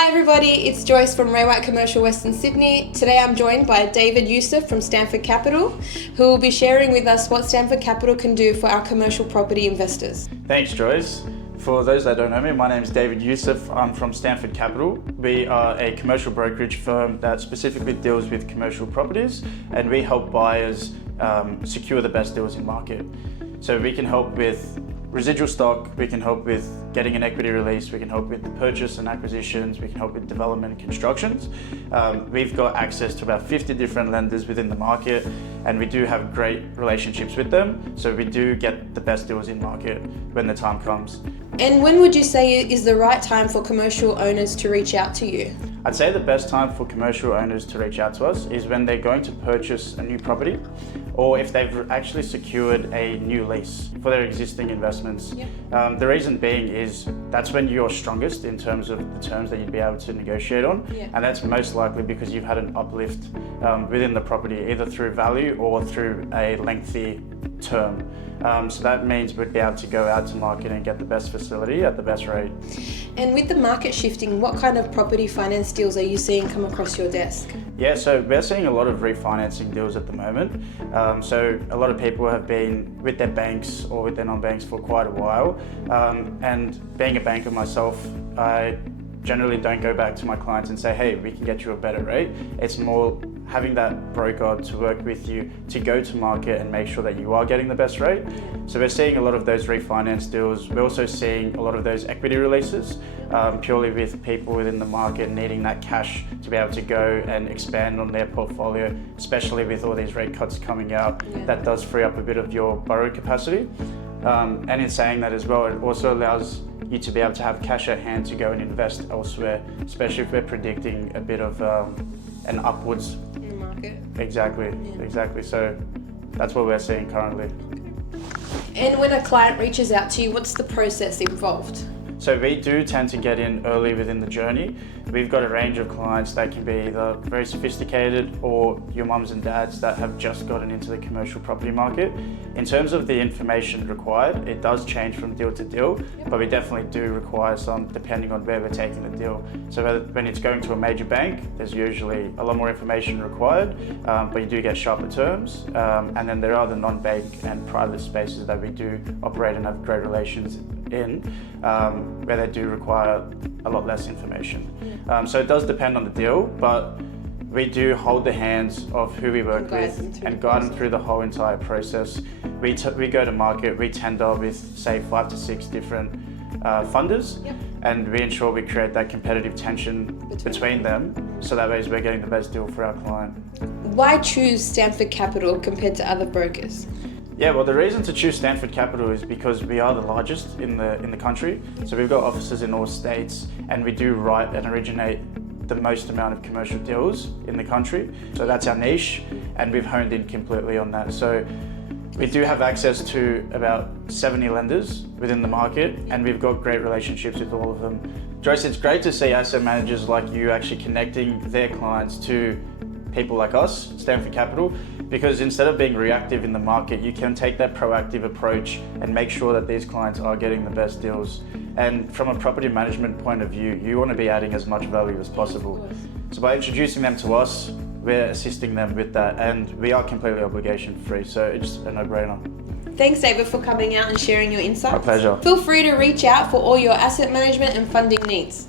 Hi everybody, it's Joyce from RWC Western Sydney. Today I'm joined by David Youseff from Stamford Capital, who will be sharing with us what Stamford Capital can do for our commercial property investors. Thanks, Joyce. For those that don't know me, my name is David Youseff. I'm from Stamford Capital. We are a commercial brokerage firm that specifically deals with commercial properties, and we help buyers secure the best deals in market. So we can help with residual stock, we can help with getting an equity release, we can help with the purchase and acquisitions, we can help with development and constructions. We've got access to about 50 different lenders within the market, and we do have great relationships with them, so we do get the best deals in market when the time comes. And when would you say is the right time for commercial owners to reach out to you? I'd say the best time for commercial owners to reach out to us is when they're going to purchase a new property, or if they've actually secured a new lease for their existing investments. Yep. The reason being is that's when you're strongest in terms of the terms that you'd be able to negotiate on, and that's most likely because you've had an uplift within the property, either through value or through a lengthy term. So that means we'd be able to go out to market and get the best facility at the best rate. And with the market shifting, what kind of property finance deals are you seeing come across your desk? Yeah, so we're seeing a lot of refinancing deals at the moment. So a lot of people have been with their banks or with their non-banks for quite a while. And being a banker myself, I generally don't go back to my clients and say, hey, we can get you a better rate. It's more having that broker to work with you to go to market and make sure that you are getting the best rate. So we're seeing a lot of those refinance deals. We're also seeing a lot of those equity releases, purely with people within the market needing that cash to be able to go and expand on their portfolio, especially with all these rate cuts coming out. That does free up a bit of your borrow capacity. And in saying that as well, it also allows you to be able to have cash at hand to go and invest elsewhere, especially if we're predicting a bit of an upwards in the market. Exactly. So that's what we're seeing currently. And when a client reaches out to you, what's the process involved? So we do tend to get in early within the journey. We've got a range of clients that can be either very sophisticated or your mums and dads that have just gotten into the commercial property market. In terms of the information required, it does change from deal to deal, but we definitely do require some depending on where we're taking the deal. So when it's going to a major bank, there's usually a lot more information required, but you do get sharper terms. And then there are the non-bank and private spaces that we do operate and have great relations in, where they do require a lot less information. So it does depend on the deal, but we do hold the hands of who we work with and guide them through the whole entire process. We go to market, we tender with say 5 to 6 different funders, and we ensure we create that competitive tension between them, so that way we're getting the best deal for our client. Why choose Stamford Capital compared to other brokers? Yeah, well, the reason to choose Stamford Capital is because we are the largest in the country. So we've got offices in all states, and we do write and originate the most amount of commercial deals in the country. So that's our niche, and we've honed in completely on that. So we do have access to about 70 lenders within the market, and we've got great relationships with all of them. Joyce, it's great to see asset managers like you actually connecting their clients to people like us, Stamford Capital, because instead of being reactive in the market, you can take that proactive approach and make sure that these clients are getting the best deals. And from a property management point of view, you want to be adding as much value as possible. So by introducing them to us, we're assisting them with that, and we are completely obligation free, so it's a no-brainer. Thanks, David, for coming out and sharing your insights. My pleasure. Feel free to reach out for all your asset management and funding needs.